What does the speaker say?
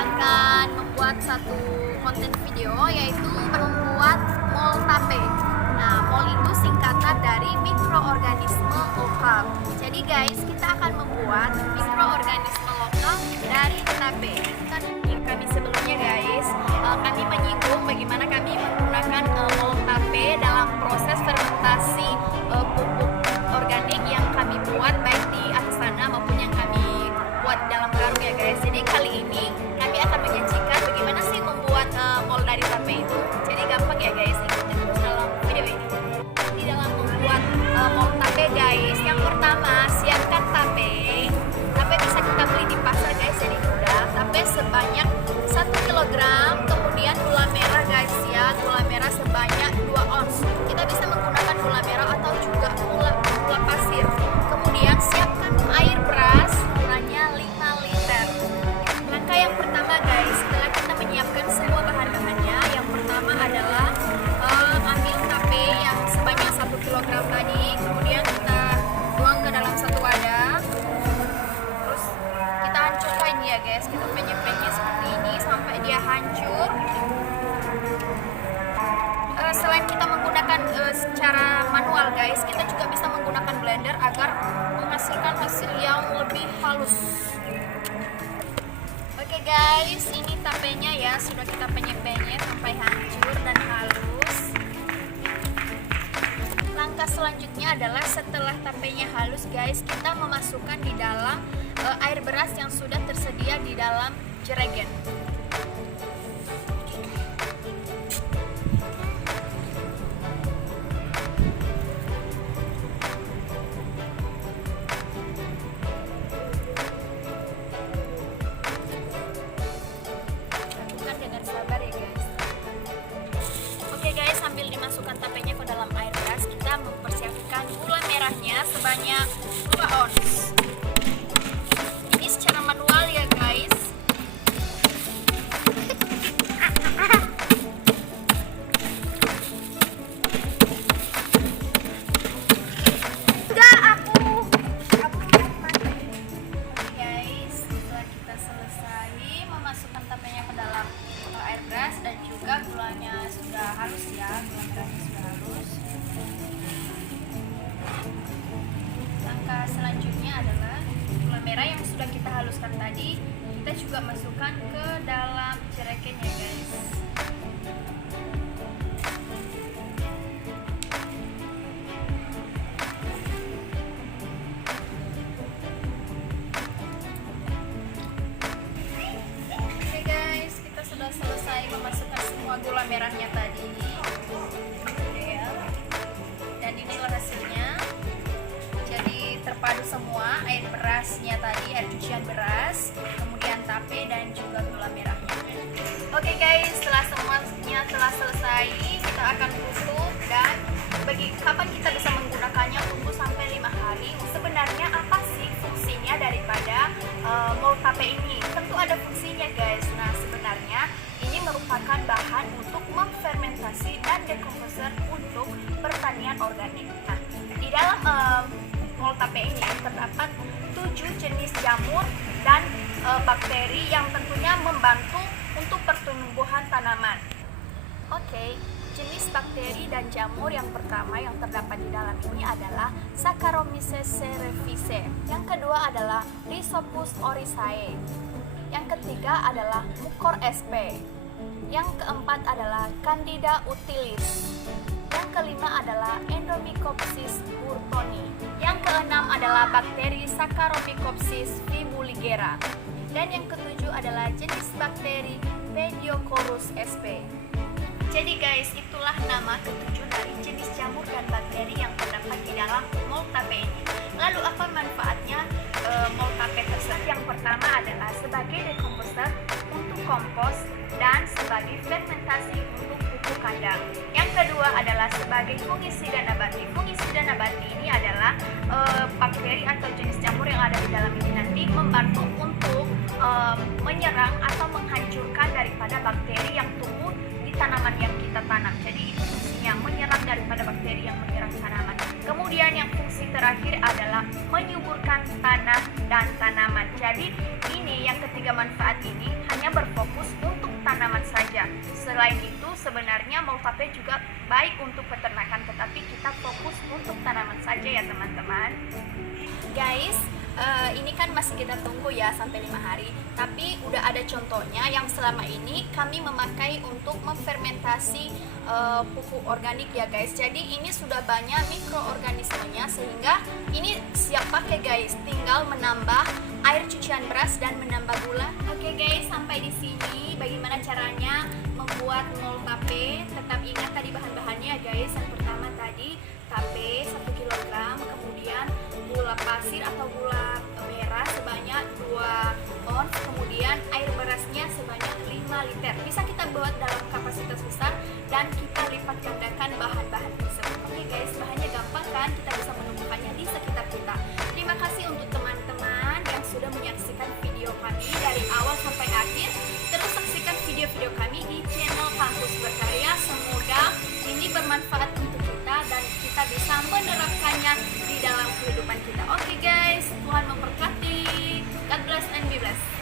akan membuat satu konten video, yaitu membuat mol tape. Nah, mol itu singkatan dari mikroorganisme lokal. Jadi guys, kita akan membuat mikroorganisme lokal dari tape. Kan kami sebelumnya guys, kami menyinggung bagaimana kami menggunakan mol tape dalam proses fermentasi pupuk organik yang kami buat baik di atas tanah maupun yang kami buat dalam karung ya guys. Jadi kali ini kami akan menyajikan bagaimana sih membuat mol dari tape itu. Jadi gampang ya guys, ikutin terus dalam video ini. Di dalam membuat mol tape guys, yang pertama siapkan tape. Tape bisa kita beli di pasar guys, jadi mudah. Tape sebanyak 1 kilogram, kemudian gula merah guys ya, gula merah sebanyak 2 ons. Kita bisa menggunakan gula merah atau juga gula pasir. Kemudian siapkan air beras jumlahnya 5 liter. Langkah yang pertama guys, setelah kita menyiapkan semua bahan-bahannya, yang pertama adalah ambil tape yang sebanyak 1 kilogram tadi, kemudian kita tuang ke dalam satu wadah. Terus kita hancurkan ya guys, kita penyet-penyet seperti ini sampai dia hancur. Selain kita menggunakan secara manual guys, kita juga bisa menggunakan blender agar menghasilkan hasil yang lebih halus. Oke guys, ini tapenya ya, sudah kita penyet-penyet sampai hancur dan halus. Langkah selanjutnya adalah setelah tapenya halus guys, kita memasukkan di dalam air beras yang sudah tersedia di dalam jerigen. Sambil dimasukkan tapenya ke dalam air beras, kita mempersiapkan gula merahnya sebanyak 2 ons. Ini secara manual ya guys. Guys, setelah kita selesai memasukkan tapenya ke dalam air beras dan juga gulanya sudah halus ya, gula merahnya sudah halus. Langkah selanjutnya adalah gula merah yang sudah kita haluskan tadi, kita juga masukkan ke dalam jerigen ya guys. Selesai memasukkan semua gula merahnya tadi ya. Dan inilah hasilnya. Jadi terpadu semua, air berasnya tadi, air cucian beras, kemudian tape dan juga gula merahnya. Oke guys, setelah semuanya telah selesai, kita akan tutup. Dan bagi kapan kita bisa menggunakannya, tunggu sampai 5 hari. Sebenarnya apa sih fungsinya daripada mol tape ini? Tentu ada fungsinya guys. Nah, sebenarnya ini merupakan bahan untuk memfermentasi dan dekomposer untuk pertanian organik. Nah, di dalam mol tape ini terdapat 7 jenis jamur dan bakteri yang tentunya membantu untuk pertumbuhan tanaman. Oke, jenis bakteri dan jamur yang pertama yang terdapat di dalam ini adalah Saccharomyces cerevisiae. Yang kedua adalah Rhizopus oryzae. Yang ketiga adalah Mucor sp. Yang keempat adalah Candida utilis. Yang kelima adalah Endomycopsis burtoni. Yang keenam adalah bakteri Saccharomyces fibuligera. Dan yang ketujuh adalah jenis bakteri Pediocorus sp. Jadi guys, itulah nama ketujuh dari jenis jamur dan bakteri yang terdapat di dalam mol tape ini. Lalu apa manfaatnya mol tape tersebut? Yang pertama adalah sebagai dekomposer untuk kompos dan sebagai fermentasi untuk pupuk kandang. Yang kedua adalah sebagai fungisida nabati. Fungisida nabati ini adalah bakteri atau jenis jamur yang ada di dalam ini nanti membantu untuk menyerang atau menghancurkan daripada bakteri yang tumbuh di tanaman yang kita tanam. Jadi itu fungsinya, menyerang daripada bakteri yang menyerang tanaman. Kemudian yang fungsi terakhir adalah menyuburkan tanah dan tanaman. Jadi ini yang ketiga manfaat ini hanya berfokus selain itu sebenarnya moltape juga baik untuk peternakan, tetapi kita fokus untuk tanaman saja ya teman-teman. Guys, ini kan masih kita tunggu ya sampai 5 hari, tapi udah ada contohnya yang selama ini kami memakai untuk memfermentasi pupuk organik ya guys. Jadi ini sudah banyak mikroorganismenya sehingga ini siap pakai guys, tinggal menambah air cucian beras dan menambah gula. Oke guys, sampai di sini bagaimana caranya membuat moltape. Tetap ingat tadi bahan-bahannya guys. Yang pertama tadi tape 1 kg, kemudian gula pasir atau gula merah sebanyak 2 ons, kemudian air berasnya sebanyak 5 liter. Bisa kita buat dalam kapasitas besar dan kita lipat gandakan bahan-bahan tersebut. Oke guys, bahannya gampang kan? Kita bisa menemukannya di sekitar kita. Terima kasih untuk teman-teman yang sudah menyaksikan video kami dari awal sampai akhir. Terus saksikan video-video kami di channel Kampus Berkarya. Semoga ini bermanfaat untuk kita dan kita bisa menerapkannya di dalam kehidupan kita. Oke guys, Tuhan memberkati. God bless and be blessed.